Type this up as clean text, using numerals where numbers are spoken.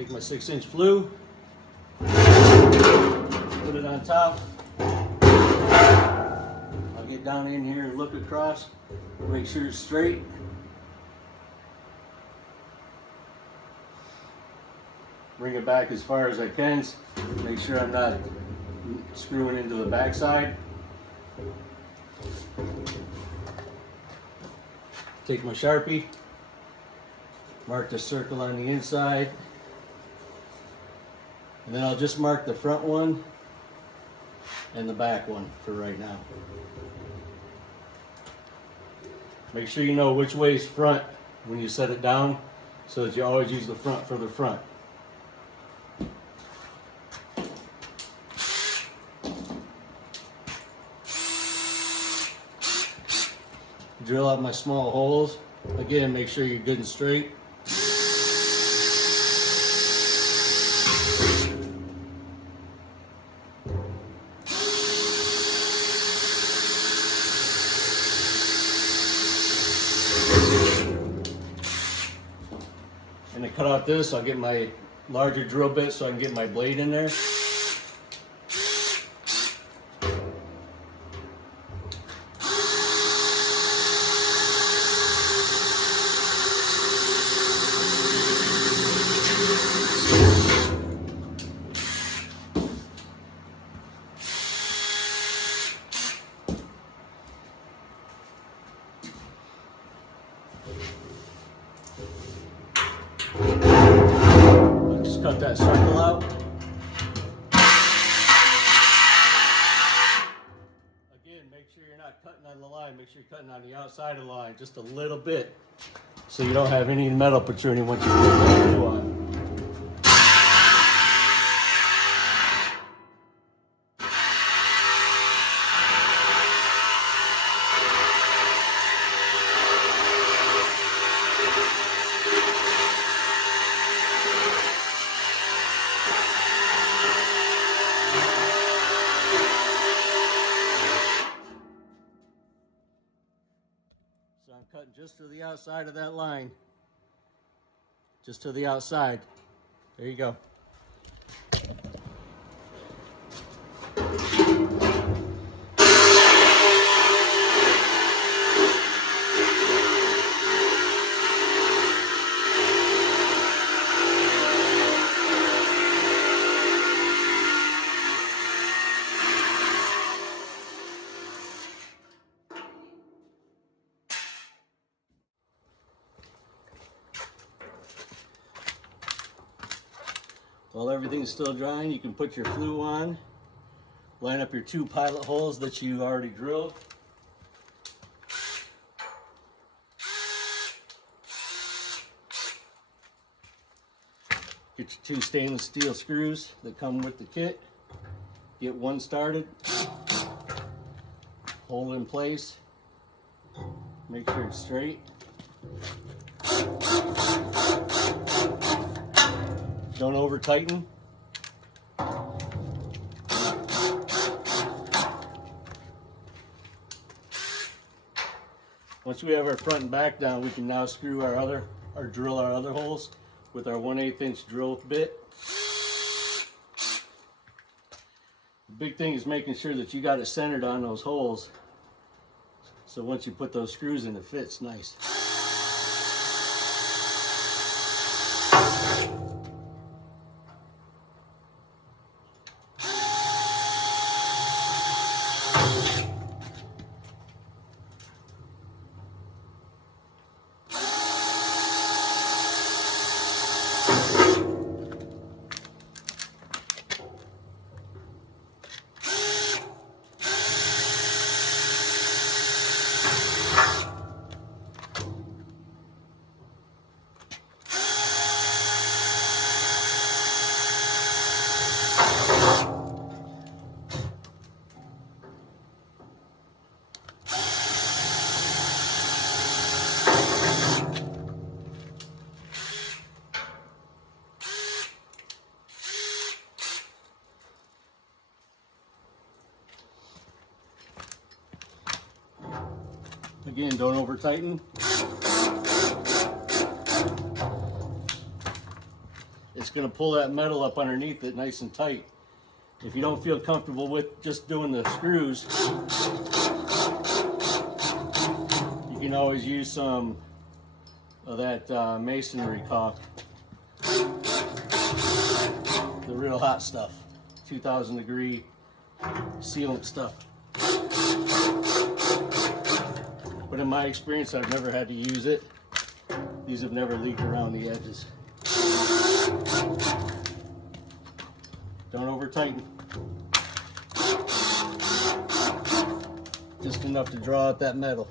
Take my 6-inch Flue, put it on top. I'll get down in here and look across, make sure it's straight. Bring it back as far as I can, make sure I'm not screwing into the backside. Take my Sharpie, mark the circle on the inside, and then I'll just mark the front one and the back one for right now. Make sure you know which way is front when you set it down, so that you always use the front for the front. Drill out my small holes. Again, make sure you're good and straight. And to cut out this, I'll get my larger drill bit so I can get my blade in there. Just cut that circle out. Again, make sure you're not cutting on the line. Make sure you're cutting on the outside of the line just a little bit, so you don't have any metal protruding once you put the glue on. So I'm cutting just to the outside of that line. Just to the outside. There you go. While everything's still drying, you can put your Flue on, line up your 2 pilot holes that you already drilled. Get your 2 stainless steel screws that come with the kit. Get one started, hold in place, make sure it's straight. Don't over tighten. Once we have our front and back down, we can now screw drill our other holes with our 1/8 inch drill bit. The big thing is making sure that you got it centered on those holes, so once you put those screws in, it fits nice. Again, don't over tighten. it's going to pull that metal up underneath it nice and tight. If you don't feel comfortable with just doing the screws, you can always use some of that masonry caulk, the real hot stuff, 2000 degree sealant stuff. But in my experience, I've never had to use it. These have never leaked around the edges. Don't over tighten. Just enough to draw out that metal.